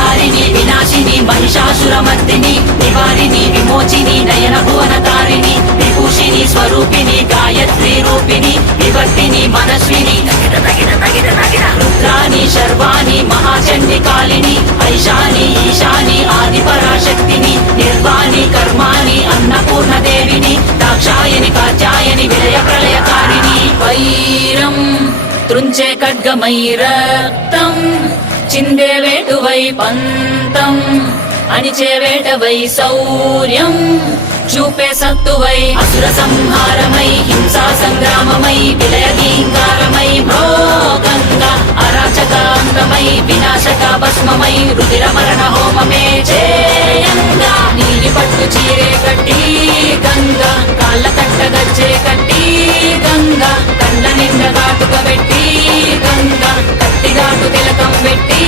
విధారిణి వినాశిని మహిషాసురమర్దిని నివారిణి విమోచిని నయన భువన తారిణి విభూషిణి స్వరూపిణి గాయత్రి రూపిణి వివర్తిని మనస్విని రుద్రాని శర్వాణి మహాచండికాలిని ఐశాని ఈశాని ఆది పరాశక్తిని నిర్వాణి కర్మాణి అన్నపూర్ణ దేవిని దాక్షాయని కాత్యాయని విలయ ప్రళయకారిణి వైరం త్రుంచే ఖడ్గమై రక్తం చిందే వేటువై పంతం అణిచే వేటవై శౌర్యం చూపే సత్తువై అసుర సంహారమై హింసా సంగ్రామమై విలయ గీంకారమై భోగంగా అరాచకాంగమై వినాశక భస్మమై రుధిర మరణ హోమమే చేయంగా నీలి పట్టు చీరే కట్టి గంగా కాళ్ళ కట్ట గజ్జే కట్టి గంగా కళ్ళ నిండా ఘాటుగా పెట్టి గంగా కత్తి ఘాటు తిలకం పెట్టి